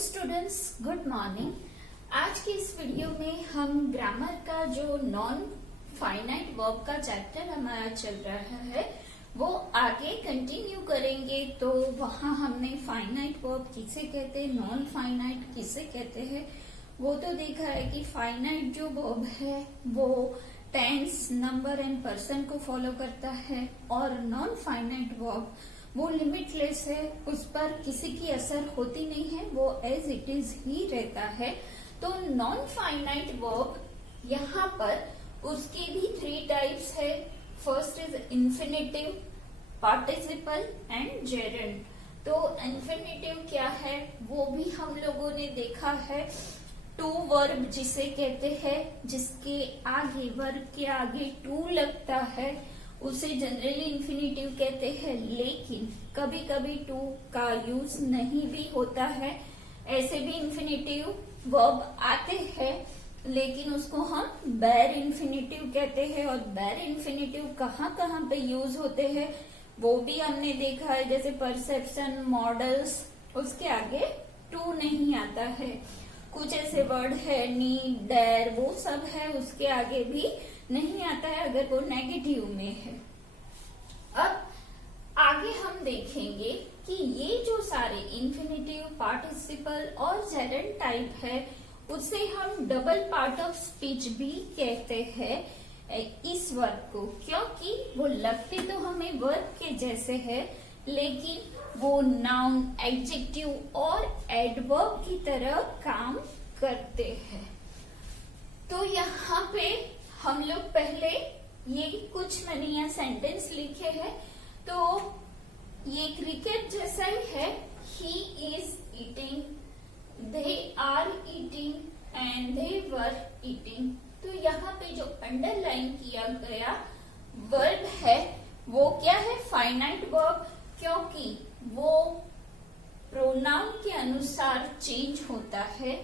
Students, good morning. आज की इस वीडियो में हम ग्रामर का जो नॉन फाइनाइट वर्ब का चैप्टर हमारा चल रहा है वो आगे कंटिन्यू करेंगे। तो वहाँ हमने फाइनाइट वर्ब किसे कहते हैं, नॉन फाइनाइट किसे कहते हैं वो तो देखा है कि फाइनाइट जो वर्ब है वो टेंस, नंबर एंड पर्सन को फॉलो करता है और नॉन फाइनाइट वर्ब वो लिमिटलेस है, उस पर किसी की असर होती नहीं है, वो एज इट इज ही रहता है। तो नॉन फाइनाइट वर्ब यहाँ पर उसकी भी 3 टाइप्स है। First is infinitive, participle and gerund. तो इन्फिनेटिव क्या है वो भी हम लोगों ने देखा है, टू वर्ब जिसे कहते हैं, जिसके आगे वर्ब के आगे टू लगता है उसे जनरली इन्फिनेटिव कहते हैं। लेकिन कभी कभी टू का यूज नहीं भी होता है, ऐसे भी इन्फिनेटिव वर्ब आते हैं लेकिन उसको हम बैर इन्फिनेटिव कहते हैं। और बैर इन्फिनेटिव कहाँ कहाँ पे यूज होते हैं वो भी हमने देखा है, जैसे परसेप्शन, मॉडल्स, उसके आगे टू नहीं आता है। कुछ ऐसे वर्ड है नीड, डेयर, वो सब है उसके आगे भी नहीं आता है अगर वो नेगेटिव में है। अब आगे हम देखेंगे कि ये जो सारे इन्फिनेटिव, पार्टिसिपल और जेरेंड टाइप है उसे हम डबल पार्ट ऑफ स्पीच भी कहते हैं इस वर्ब को, क्योंकि वो लगते तो हमें वर्ब के जैसे है लेकिन वो नाउन, एडजेक्टिव और एडवर्ब की तरह काम करते हैं। तो यहाँ पे हम लोग पहले ये कुछ मैंने यहाँ सेंटेंस लिखे हैं, तो ये क्रिकेट जैसा ही है। He is eating, they are eating and they were eating. तो यहाँ पे जो अंडरलाइन किया गया वर्ब है वो क्या है, फाइनाइट वर्ब, क्योंकि वो प्रोनाउन के अनुसार चेंज होता है।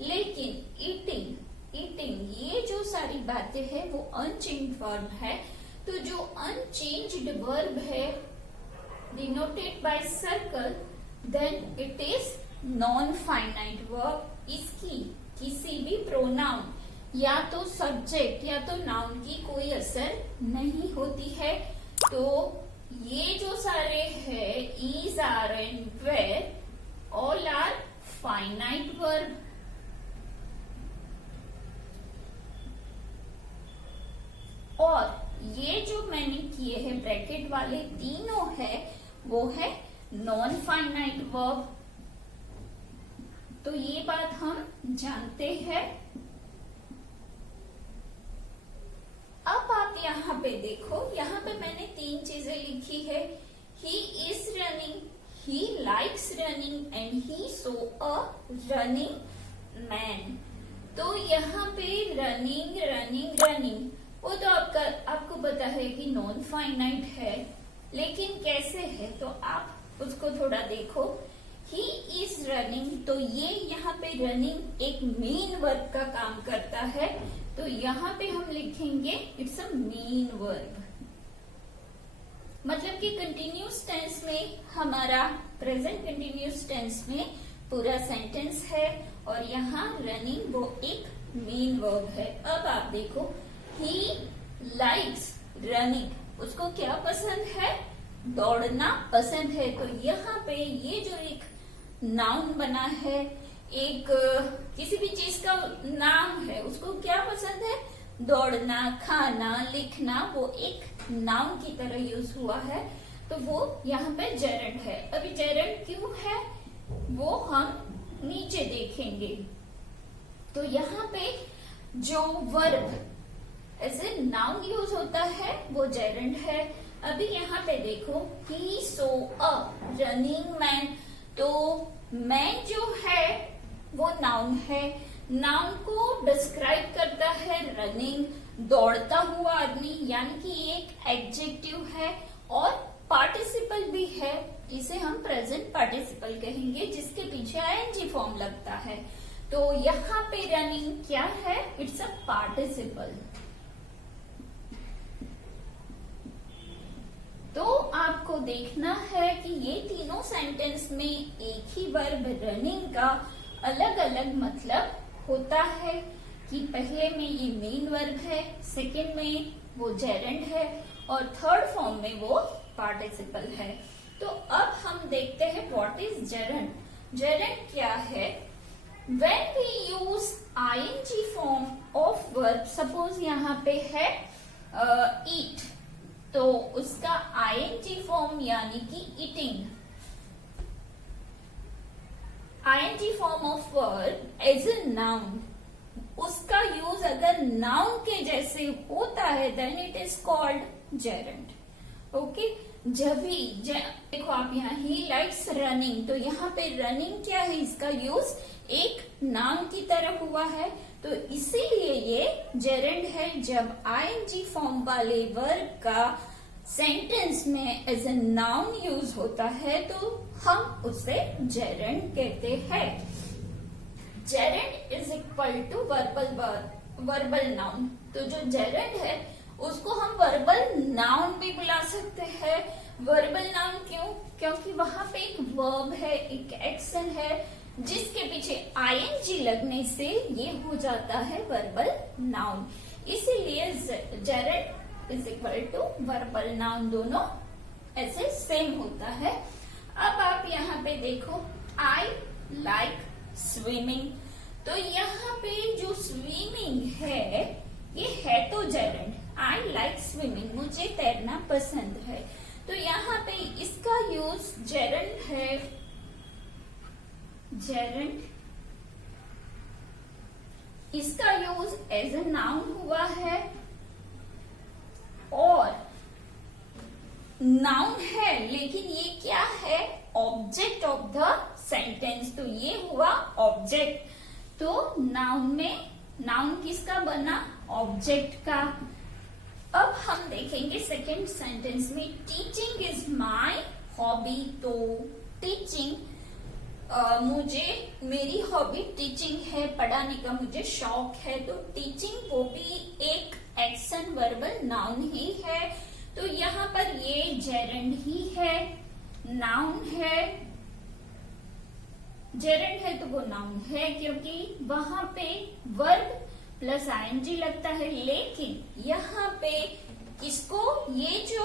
लेकिन ईटिंग ये जो सारी बातें हैं वो अनचेंज्ड वर्ब है। तो जो अनचेंज्ड वर्ब है denoted by circle, then it is non finite verb. इसकी किसी भी प्रोनाउन या तो सब्जेक्ट या तो नाउन की कोई असर नहीं होती है। तो ये जो सारे है is, are and were, all are finite verb. और ये जो मैंने किए हैं ब्रैकेट वाले तीनों है वो है नॉन फाइनाइट वर्ब। तो ये बात हम जानते हैं। अब आप यहाँ पे देखो, यहाँ पे मैंने 3 चीजें लिखी है। He is running, he likes running and he saw a running man. तो यहाँ पे रनिंग वो तो आपको पता है कि नॉन फाइनाइट है, लेकिन कैसे है तो आप उसको थोड़ा देखो। ही इज रनिंग, तो ये यहाँ पे रनिंग एक मेन वर्ब का काम करता है, तो यहाँ पे हम लिखेंगे इट्स अ मेन वर्ब। मतलब कि कंटिन्यूस टेंस में हमारा प्रेजेंट कंटिन्यूस टेंस में पूरा सेंटेंस है और यहाँ रनिंग वो एक मेन वर्ब है। अब आप देखो, ही लाइक्स रनिंग, उसको क्या पसंद है, दौड़ना पसंद है। तो यहाँ पे ये जो एक नाउन बना है, एक किसी भी चीज का नाम है, उसको क्या पसंद है, दौड़ना, खाना, लिखना, वो एक नाउन की तरह यूज हुआ है। तो वो यहाँ पे जेरेंड है। अभी जेरेंड क्यों है वो हम नीचे देखेंगे। तो यहाँ पे जो verb as a noun use होता है वो जेरेंड है। अभी यहाँ पे देखो, he saw a running man, तो मैन जो है वो नाउन है, नाउन को डिस्क्राइब करता है रनिंग, दौड़ता हुआ आदमी, यानी कि एक एडजेक्टिव है। और पार्टिसिपल भी है, इसे हम प्रेजेंट पार्टिसिपल कहेंगे, जिसके पीछे आईएनजी फॉर्म लगता है। तो यहाँ पे रनिंग क्या है, इट्स अ पार्टिसिपल। तो आपको देखना है कि ये तीनों सेंटेंस में एक ही वर्ब रनिंग का अलग अलग मतलब होता है कि पहले में ये मेन वर्ब है, सेकंड में वो जेरेंड है और थर्ड फॉर्म में वो पार्टिसिपल है। तो अब हम देखते हैं व्हाट इज जेरेंड। जेरेंड क्या है? When we use ing form of verb, suppose यहाँ पे है eat, तो उसका ing फॉर्म यानी कि eating, ing form of verb as a noun, उसका यूज अगर नाउन के जैसे होता है then it is called gerund. Okay, जब भी देखो आप यहाँ ही लाइक्स रनिंग, तो यहाँ पे रनिंग क्या है? इसका यूज एक नाउन की तरह हुआ है, तो इसीलिए ये जेरेंड है। जब आईएनजी फॉर्म वाले वर्ब का सेंटेंस में एज ए नाउन यूज होता है तो हम उसे जेरेंड कहते हैं। Gerund is equal to verbal noun. तो जो जेरेंड है उसको हम वर्बल नाउन भी बुला सकते हैं। वर्बल नाउन क्यों? क्योंकि वहां पे एक वर्ब है, एक एक्शन है, जिसके पीछे आईएनजी लगने से ये हो जाता है वर्बल नाउन। इसीलिए gerund is equal to verbal noun, दोनों ऐसे सेम होता है। अब आप यहाँ पे देखो, आई लाइक स्विमिंग, तो यहाँ पे जो स्विमिंग है ये है तो जेरेंड। आई लाइक स्विमिंग, मुझे तैरना पसंद है, तो यहाँ पे इसका यूज जेरेंड है। जेरेंड इसका यूज एज ए नाउन हुआ है और नाउन है, लेकिन ये क्या है? ऑब्जेक्ट ऑफ द सेंटेंस, तो ये हुआ ऑब्जेक्ट। तो नाउन में नाउन किसका बना? ऑब्जेक्ट का। अब हम देखेंगे सेकेंड सेंटेंस में, टीचिंग इज माई हॉबी। तो टीचिंग मेरी हॉबी टीचिंग है, पढ़ाने का मुझे शौक है, तो टीचिंग वो भी एक एक्शन वर्बल नाउन ही है। तो यहाँ पर ये जेरेंड ही है, नाउन है। जेरेंड है तो वो नाउन है क्योंकि वहां पे वर्ब प्लस आईएनजी लगता है, लेकिन यहाँ पे इसको ये जो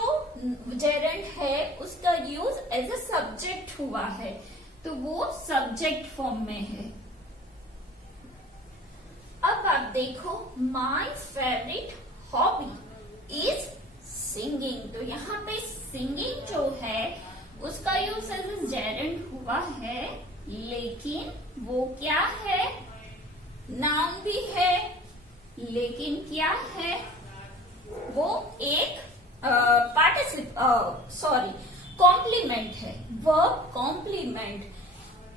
जेरेंड है उसका यूज एज ए सब्जेक्ट हुआ है, तो वो सब्जेक्ट फॉर्म में है। अब आप देखो, my favourite hobby is singing, तो यहाँ पे सिंगिंग जो है उसका यूज एज ए जेरेंड हुआ है, लेकिन वो क्या है? नाउन भी है, लेकिन क्या है? वो एक कॉम्प्लीमेंट है, वर्ब कॉम्प्लीमेंट।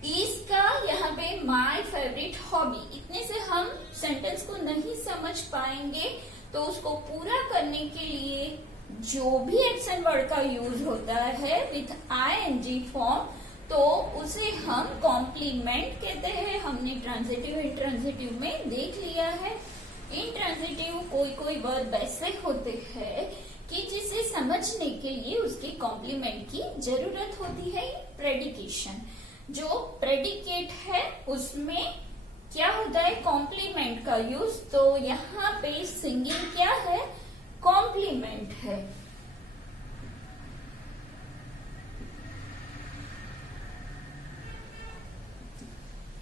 इसका यहाँ पे माय फेवरेट हॉबी, इतने से हम सेंटेंस को नहीं समझ पाएंगे, तो उसको पूरा करने के लिए जो भी एक्शन वर्ड का यूज होता है विथ आईएनजी फॉर्म, तो उसे हम कॉम्प्लीमेंट कहते हैं। हमने ट्रांजिटिव इंट्रांजिटिव में देख लिया है। इंट्रांजिटिव कोई वर्ब ऐसे होते हैं कि जिसे समझने के लिए उसके कॉम्प्लीमेंट की जरूरत होती है। प्रेडिकेशन, जो प्रेडिकेट है उसमें क्या होता है? कॉम्प्लीमेंट का यूज। तो यहाँ पे सिंगिंग क्या है? कॉम्प्लीमेंट है।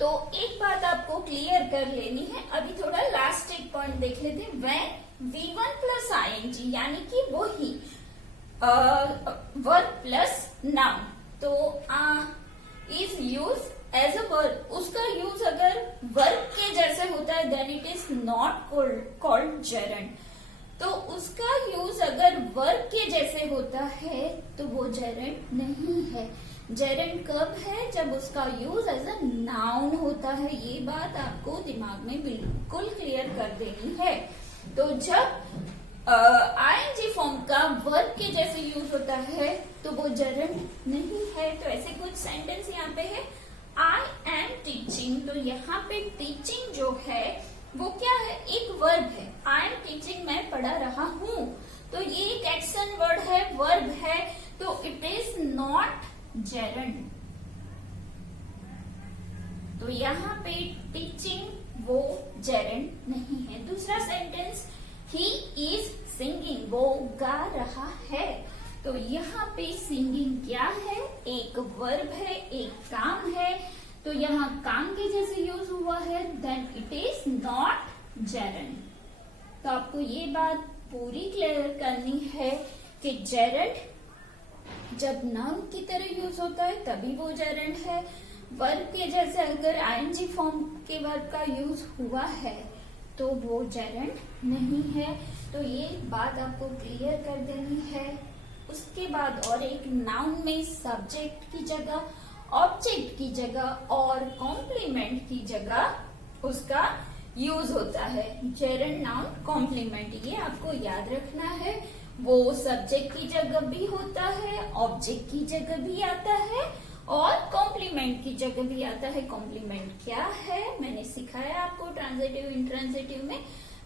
तो एक बात आपको क्लियर कर लेनी है, अभी थोड़ा लास्ट एक पॉइंट देख लेते हैं। व्हेन V1 प्लस आईएनजी यानी कि वो ही वर्ब प्लस नाउन, तो is use as a verb, उसका यूज अगर वर्ब के जैसे होता है then it is not called gerund. तो उसका यूज अगर वर्ब के जैसे होता है तो वो जेरेंड नहीं है। जेरेंड कब है? जब उसका यूज एज अ नाउन होता है। ये बात आपको दिमाग में बिल्कुल क्लियर कर देनी है। तो जब आईएनजी फॉर्म का वर्ब के जैसे यूज होता है तो वो जेरेंड नहीं है। तो ऐसे कुछ सेंटेंस यहाँ पे है, आई एम टीचिंग, तो यहाँ पे टीचिंग जो है वो क्या है? एक वर्ब है। आई एम टीचिंग, मैं पढ़ा रहा हूँ, तो ये एक एक्शन वर्ड है, वर्ब है, तो इट इज नॉट जेरेंड। तो यहाँ पे टीचिंग वो जेरेंड नहीं है। दूसरा सेंटेंस, ही इज सिंगिंग, वो गा रहा है। तो यहाँ पे सिंगिंग क्या है, एक वर्ब है, एक काम है। तो यहाँ काम के जैसे यूज हुआ है, then it is not gerund. तो आपको ये बात पूरी क्लियर करनी है कि जेरेंड जब नाउन की तरह यूज होता है तभी वो जेरेंड है। वर्ब के जैसे अगर आईएनजी फॉर्म के वर्ब का यूज हुआ है तो वो जेरेंड नहीं है। तो ये बात आपको क्लियर कर देनी है। उसके बाद और एक, नाउन में सब्जेक्ट की जगह, ऑब्जेक्ट की जगह और कॉम्प्लीमेंट की जगह उसका यूज होता है। जेरेंड नाउन कॉम्प्लीमेंट, ये आपको याद रखना है। वो सब्जेक्ट की जगह भी होता है, ऑब्जेक्ट की जगह भी आता है और कॉम्प्लीमेंट की जगह भी आता है। कॉम्प्लीमेंट क्या है मैंने सिखाया आपको ट्रांजिटिव इंट्रांजिटिव में।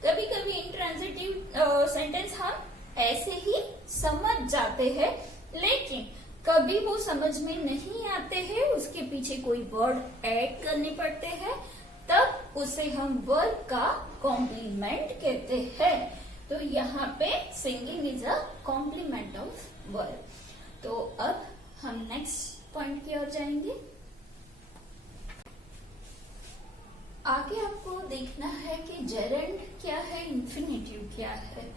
कभी कभी इंट्रांजिटिव सेंटेंस हम ऐसे ही समझ जाते हैं, लेकिन कभी वो समझ में नहीं आते हैं, उसके पीछे कोई वर्ड ऐड करने पड़ते हैं, तब उसे हम वर्ब का कॉम्प्लीमेंट कहते हैं। तो यहाँ पे singing is a compliment of verb. तो अब हम नेक्स्ट पॉइंट की ओर जाएंगे। आगे आपको देखना है कि जेरेंड क्या है, इंफिनिटिव क्या है।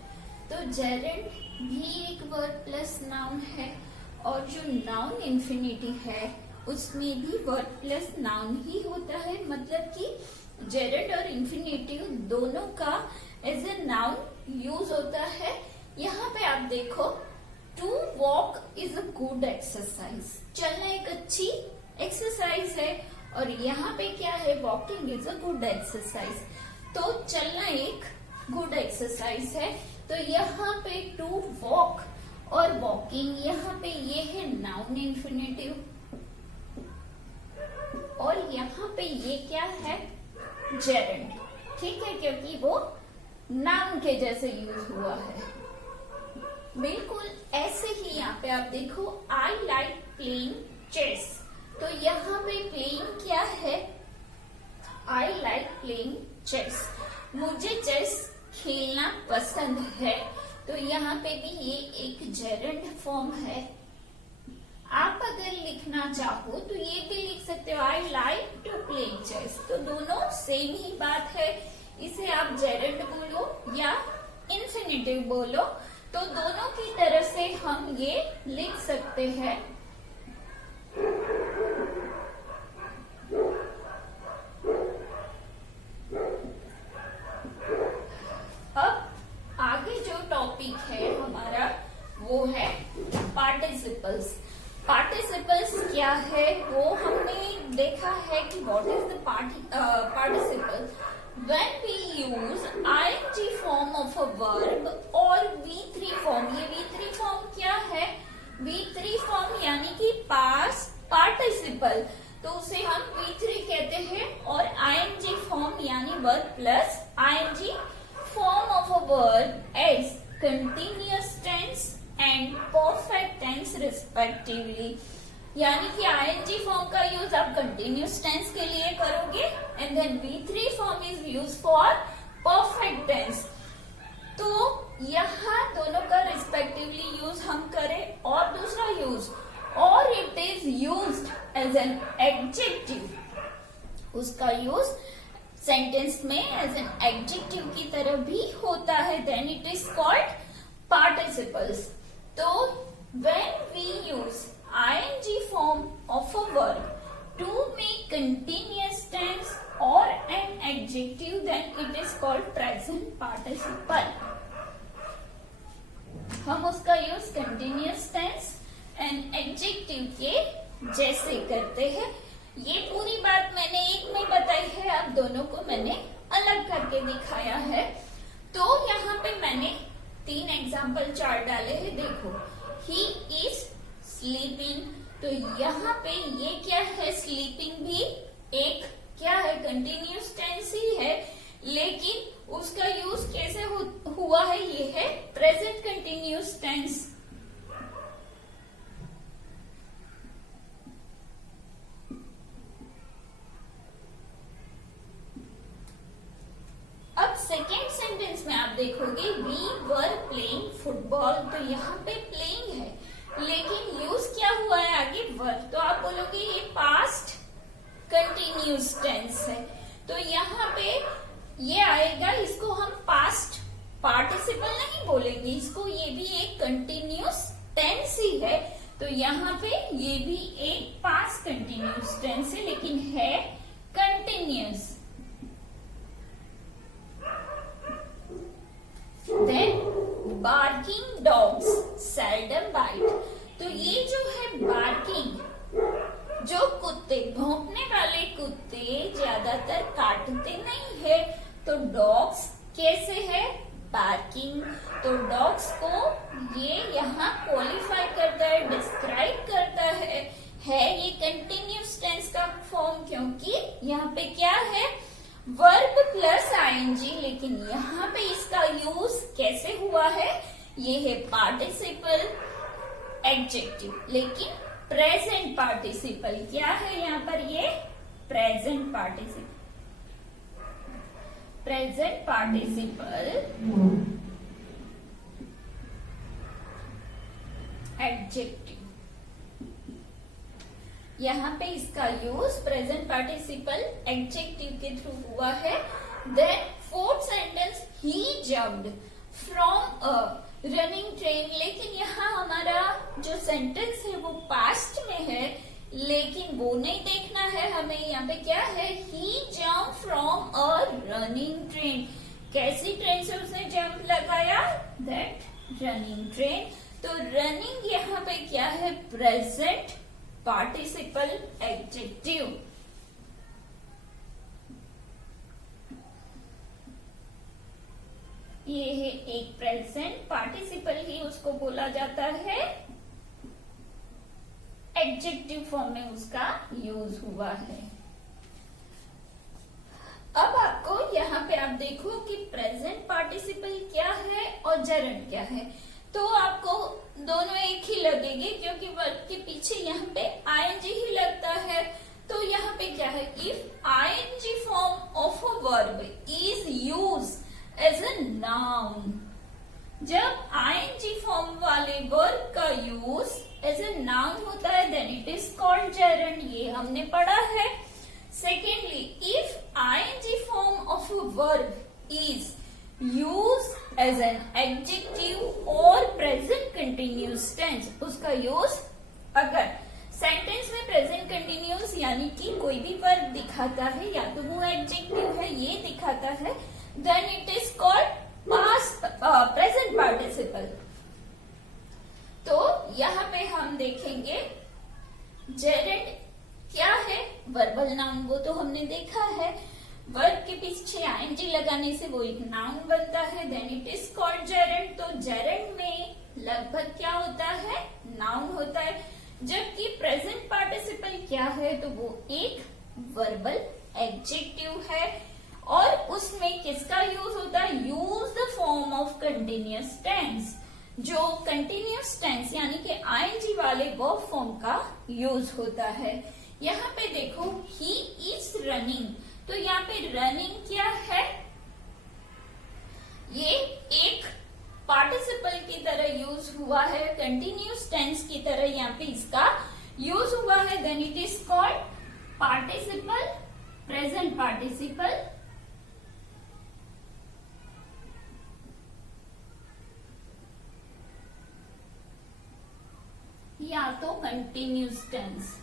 तो जेरेंड भी एक वर्ब प्लस नाउन है, और जो नाउन इंफिनिटी है उसमें भी वर्ब प्लस नाउन ही होता है। मतलब कि जेरेंड और इंफिनिटिव दोनों का एज ए नाउन यूज होता है। यहाँ पे आप देखो, to walk is a good exercise, चलना एक अच्छी एक्सरसाइज है। और यहाँ पे क्या है, walking is a good exercise. तो चलना एक गुड एक्सरसाइज है। तो यहाँ पे टू वॉक और वॉकिंग, यहाँ पे ये है नाउन इंफिनिटिव, और यहाँ पे ये क्या है, जेरेंड। ठीक है, क्योंकि वो नाउन के जैसे यूज हुआ है। बिल्कुल ऐसे ही यहाँ पे आप देखो, आई लाइक प्लेइंग चेस। तो यहाँ पे प्लेइंग क्या है, आई लाइक प्लेइंग चेस, मुझे चेस खेलना पसंद है। तो यहाँ पे भी ये एक जेरेंड फॉर्म है। आप अगर लिखना चाहो तो ये भी लिख सकते हो, I like to play chess. तो दोनों सेम ही बात है। इसे आप जेरेंड बोलो या इंफिनिटिव बोलो, तो दोनों की तरह से हम ये लिख सकते हैं। अब आगे जो टॉपिक है हमारा वो है पार्टिसिपल्स। पार्टिसिपल्स क्या है वो हमने देखा है कि what is the participle when we use ING form of a verb और V3 फॉर्म। ये V3 फॉर्म क्या है, V3 फॉर्म यानी कि पास्ट पार्टिसिपल, तो उसे हम V3 कहते हैं। और आईएनजी फॉर्म यानी verb plus ING form of a verb as continuous tense and perfect tense respectively. यानी कि आईएनजी फॉर्म का यूज आप कंटिन्यूअस टेंस के लिए करोगे, and then V3 form is use for perfect tense. तो यहाँ दोनों का रिस्पेक्टिवली यूज हम करें। और दूसरा यूज, और it is used as an adjective, उसका यूज सेंटेंस में एज एन एडजेक्टिव की तरह भी होता है, then it is called participles. तो when we use ing form of a verb to make continuous tense or an adjective, then it is called present participle. हम उसका use continuous tense and adjective के जैसे करते हैं। ये पूरी बात मैंने एक में बताई है, अब दोनों को मैंने अलग करके दिखाया है। तो यहाँ पे मैंने 3 एग्जाम्पल चार्ट डाले हैं। देखो, ही इज स्लीपिंग, तो यहाँ पे ये क्या है, स्लीपिंग भी एक क्या है, कंटिन्यूस टेंस ही है, लेकिन उसका यूज कैसे हुआ है, ये है प्रेजेंट कंटिन्यूस टेंस। सेंटेंस में आप देखोगे वी वर प्लेइंग फुटबॉल, तो यहाँ पे प्लेइंग है लेकिन यूज क्या हुआ है आगे वर, तो आप बोलोगे ये पास्ट कंटिन्यूस टेंस है, तो यहाँ पे ये आएगा, इसको हम पास्ट पार्टिसिपल नहीं बोलेंगे, इसको ये भी एक कंटिन्यूस टेंस ही है, तो यहाँ पे ये भी एक पास्ट कंटिन्यूस टेंस है लेकिन है continuous. Then barking dogs seldom bite, तो ये जो है बार्किंग, जो कुत्ते भौंकने वाले कुत्ते ज्यादातर काटते नहीं है, तो डॉग्स कैसे है बार्किंग, तो डॉग्स को ये यहाँ क्वालिफाई करता है, डिस्क्राइब करता है ये कंटिन्यूस टेंस का फॉर्म, क्योंकि यहाँ पे क्या है वर्ब प्लस आईएनजी, लेकिन यहाँ पे इसका यूज कैसे हुआ है, ये है पार्टिसिपल एडजेक्टिव, लेकिन प्रेजेंट पार्टिसिपल क्या है यहाँ पर, ये present participle, present participle adjective, यहाँ पे इसका यूज प्रेजेंट पार्टिसिपल एडजेक्टिव के थ्रू हुआ है। Then fourth sentence he jumped from a running train, लेकिन यहाँ हमारा जो सेंटेंस है वो पास्ट में है, लेकिन वो नहीं देखना है हमें, यहाँ पे क्या है he jump from a running train, कैसी ट्रेन से उसने जंप लगाया, दैट रनिंग ट्रेन, तो रनिंग यहाँ पे क्या है प्रेजेंट पार्टिसिपल एडजेक्टिव। ये है एक प्रेजेंट पार्टिसिपल ही उसको बोला जाता है, एडजेक्टिव फॉर्म में उसका यूज हुआ है। अब आपको यहाँ पे आप देखो कि प्रेजेंट पार्टिसिपल क्या है और जरंड क्या है, तो आपको दोनों एक ही लगेंगे क्योंकि वर्ब के पीछे यहाँ पे आईएनजी ही लगता है, तो यहाँ पे क्या है if ING form of a verb is use as a noun, जब आईएनजी फॉर्म वाले वर्ब का यूज एज अ नाउन होता है then it is called gerund, ये हमने पढ़ा है। Secondly if ING form of a verb is use as an adjective और प्रेजेंट कंटिन्यूस टेंस, उसका यूज अगर सेंटेंस में प्रेजेंट कंटिन्यूस यानी कि कोई भी वर्ब दिखाता है या तो वो एडजेक्टिव है ये दिखाता है, then it is called past present participle. तो यहाँ पे हम देखेंगे जेरेंड क्या है, वर्बल नाउन, वो तो हमने देखा है, वर्ब के पीछे आईएनजी लगाने से वो एक नाउन बनता है, then it is called gerund. तो जेरेंड में लगभग क्या होता है नाउन होता है, जबकि प्रेजेंट पार्टिसिपल क्या है तो वो एक वर्बल एडजेक्टिव है और उसमें किसका यूज होता है, use the form of continuous tense, जो कंटिन्यूअस टेंस यानी कि आईएनजी वाले वर्ब फॉर्म का यूज होता है। यहाँ पे देखो ही इज रनिंग, तो यहाँ पे रनिंग क्या है, ये एक पार्टिसिपल की तरह यूज हुआ है, कंटिन्यूअस टेंस की तरह यहाँ पे इसका यूज हुआ है, then it is called participle present participle या तो कंटिन्यूअस टेंस।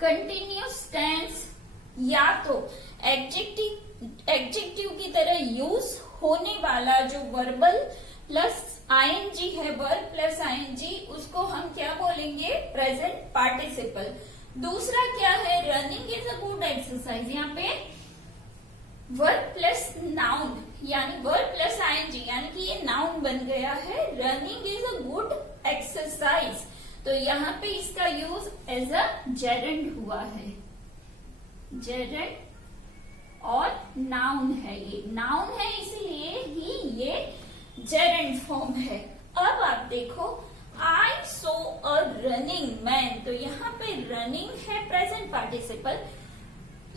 कंटिन्यूअस टेंस या तो एडजेक्टिव की तरह यूज होने वाला जो वर्बल प्लस आईएनजी है, वर्ब प्लस आईएनजी, उसको हम क्या बोलेंगे प्रेजेंट पार्टिसिपल। दूसरा क्या है, running is a good exercise, यहाँ पे वर्ब प्लस नाउन यानी वर्ब प्लस आईएनजी यानी कि ये नाउन बन गया है, running is a good exercise, तो यहाँ पे इसका यूज एज अ जेरेंड हुआ है, जेरेंड और नाउन है, ये नाउन है इसलिए ही ये जेरेंड फॉर्म है। अब आप देखो आई सो अ रनिंग मैन, तो यहाँ पे रनिंग है प्रेजेंट पार्टिसिपल,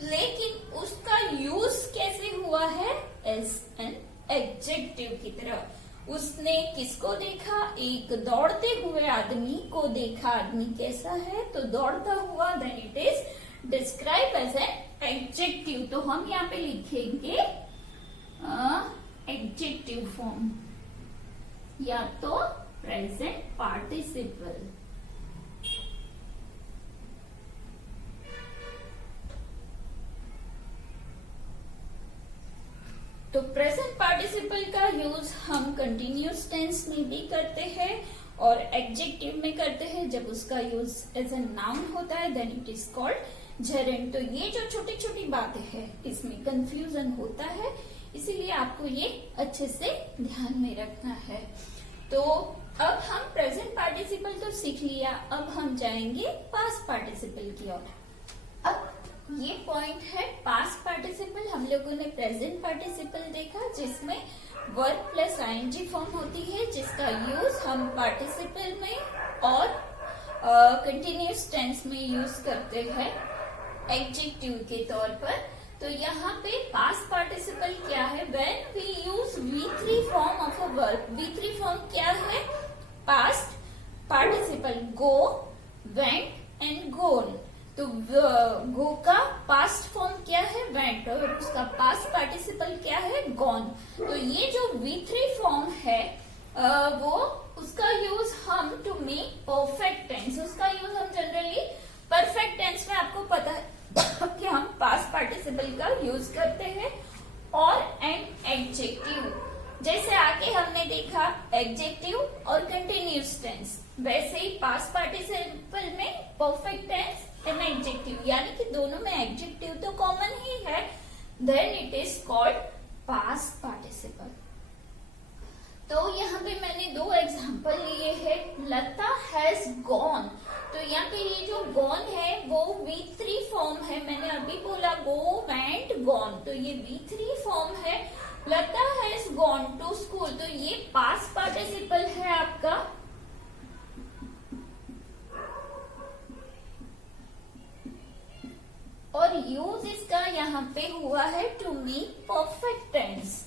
लेकिन उसका यूज कैसे हुआ है? एज एन एडजेक्टिव की तरह। उसने किसको देखा? एक दौड़ते हुए आदमी को देखा। आदमी कैसा है? तो दौड़ता हुआ। Then it is describe as an adjective. तो हम यहाँ पे लिखेंगे एडजेक्टिव फॉर्म या तो प्रेजेंट पार्टिसिपल। तो प्रेजेंट पार्टिसिपल का यूज हम कंटिन्यूस टेंस में भी करते हैं और एडजेक्टिव में करते हैं। जब उसका यूज एज ए नाउन होता है then it is called gerund. तो ये जो छोटी छोटी बातें हैं इसमें कंफ्यूजन होता है, इसीलिए आपको ये अच्छे से ध्यान में रखना है। तो अब हम प्रेजेंट पार्टिसिपल तो सीख लिया, अब हम जाएंगे पास्ट पार्टिसिपल की ओर। अब ये पॉइंट है पास्ट पार्टिसिपल। हम लोगों ने प्रेजेंट पार्टिसिपल देखा जिसमें वर्ब प्लस आईएनजी फॉर्म होती है, जिसका यूज हम पार्टिसिपल में और कंटिन्यूस टेंस में यूज करते हैं एडजेक्टिव के तौर पर। तो यहाँ पे पास्ट पार्टिसिपल क्या है? When we use V3 form of a verb. V3 form क्या है? Past participle go, went and gone. तो गो का पास्ट फॉर्म क्या है? वेंट। और उसका पास्ट पार्टिसिपल क्या है? गॉन। तो ये जो V3 फॉर्म है वो उसका यूज हम टू मेक परफेक्ट टेंस। उसका यूज हम जनरली परफेक्ट टेंस में, आपको पता है कि हम पास्ट पार्टिसिपल का यूज करते हैं। और एन एडजेक्टिव, जैसे आगे हमने देखा एडजेक्टिव और कंटिन्यूस टेंस, वैसे ही पास्ट पार्टिसिपल में परफेक्ट टेंस एंड एडजेक्टिव, यानी कि दोनों में एडजेक्टिव तो कॉमन ही है। Then it is called past participle. तो यहाँ पे मैंने दो एग्जांपल लिए हैं। Lata has gone. तो यहाँ पे ये जो गॉन है वो V3 फॉर्म है। मैंने अभी बोला गो, वेंट, गॉन। तो ये V3 फॉर्म है। लता हैज गॉन टू स्कूल। तो ये पास्ट पार्टिसिपल है आपका। और यूज इसका यहाँ पे हुआ है टू मेक परफेक्ट टेंस।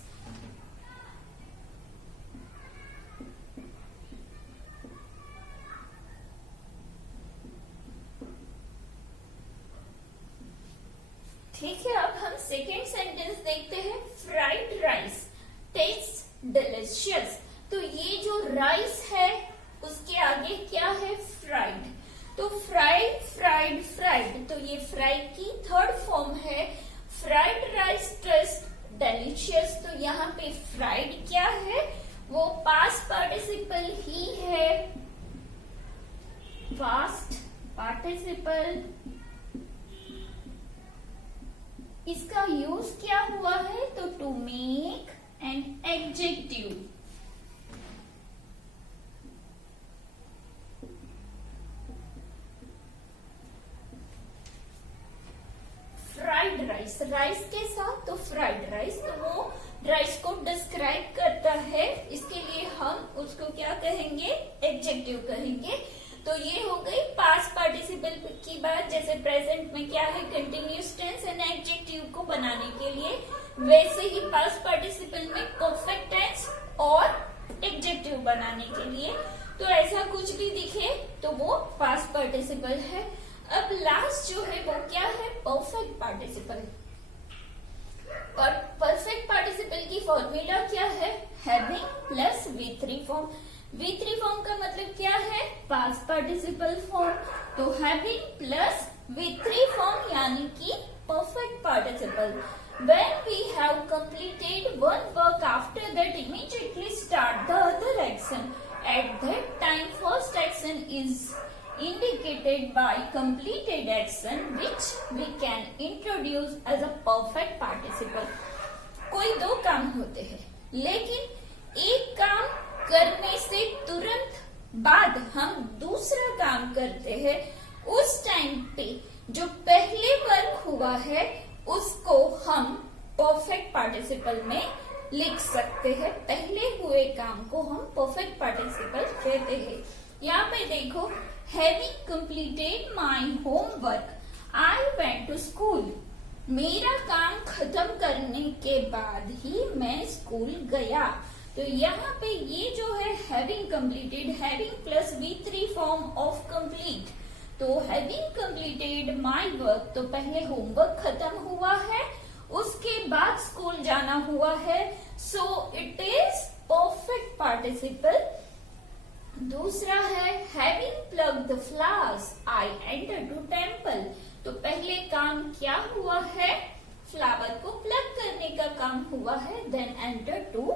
ठीक है, अब हम सेकेंड सेंटेंस देखते हैं। Fried rice taste delicious. तो ये जो राइस है उसके आगे क्या है? फ्राइड। तो फ्राइड, फ्राइड, फ्राइड। तो ये फ्राइड की थर्ड फॉर्म है। Fried rice taste delicious. तो यहाँ पे फ्राइड क्या है? वो पास्ट पार्टिसिपल ही है। पास्ट पार्टिसिपल, इसका यूज क्या हुआ है? तो to make an adjective. Fried rice, rice के साथ तो फ्राइड राइस, तो वो राइस को डिस्क्राइब करता है, इसके लिए हम उसको क्या कहेंगे? एडजेक्टिव कहेंगे। तो ये हो गई पास्ट पार्टिसिपल की बात। जैसे प्रेजेंट में क्या है? कंटिन्यूस टेंस एंड एडजेक्टिव को बनाने के लिए, वैसे ही पास्ट पार्टिसिपल में परफेक्ट टेंस और एडजेक्टिव बनाने के लिए। तो ऐसा कुछ भी दिखे तो वो पास्ट पार्टिसिपल है। अब लास्ट जो है वो क्या है? Perfect participle. और परफेक्ट पार्टिसिपल की फॉर्मूला क्या है? Having plus V3 form. V3 form का मतलब क्या है? Past participle form. तो हैविंग प्लस V3 फॉर्म यानी कि perfect participle. When we have completed one work, after that immediately start the other action. At that time, first action is indicated by completed action, which we can introduce as a perfect participle. कोई दो काम होते हैं, लेकिन एक काम करने से तुरंत बाद हम दूसरा काम करते हैं। उस टाइम पे जो पहले वर्क हुआ है उसको हम परफेक्ट पार्टिसिपल में लिख सकते हैं। पहले हुए काम को हम परफेक्ट पार्टिसिपल कहते हैं। यहाँ पे देखो, having completed my homework, I went to school. मेरा काम खत्म करने के बाद ही मैं स्कूल गया। तो यहाँ पे ये जो है having completed, having plus V3 form of complete. तो हैविंग कंप्लीटेड माय वर्क, तो पहले होमवर्क खत्म हुआ है, उसके बाद स्कूल जाना हुआ है, so it is perfect participle. दूसरा है having plug the flowers I enter to temple. तो पहले काम क्या हुआ है, फ्लावर को प्लग करने का काम हुआ है, देन एंटर टू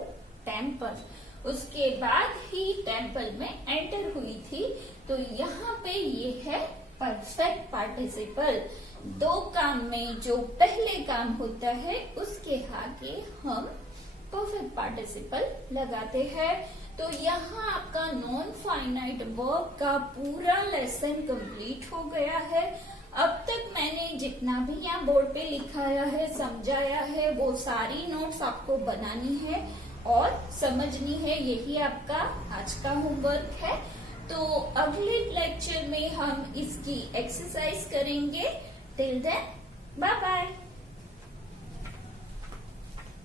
टेम्पल। उसके बाद ही टेम्पल में एंटर हुई थी। तो यहाँ पे ये है परफेक्ट पार्टिसिपल। दो काम में जो पहले काम होता है उसके आगे हम परफेक्ट पार्टिसिपल लगाते हैं। तो यहाँ आपका नॉन फाइनाइट वर्ब का पूरा लेसन कंप्लीट हो गया है। अब तक मैंने जितना भी यहाँ बोर्ड पे लिखाया है, समझाया है, वो सारी नोट्स आपको बनानी है और समझनी है। यही आपका आज का होमवर्क है। तो अगले लेक्चर में हम इसकी एक्सरसाइज करेंगे। Till then bye bye.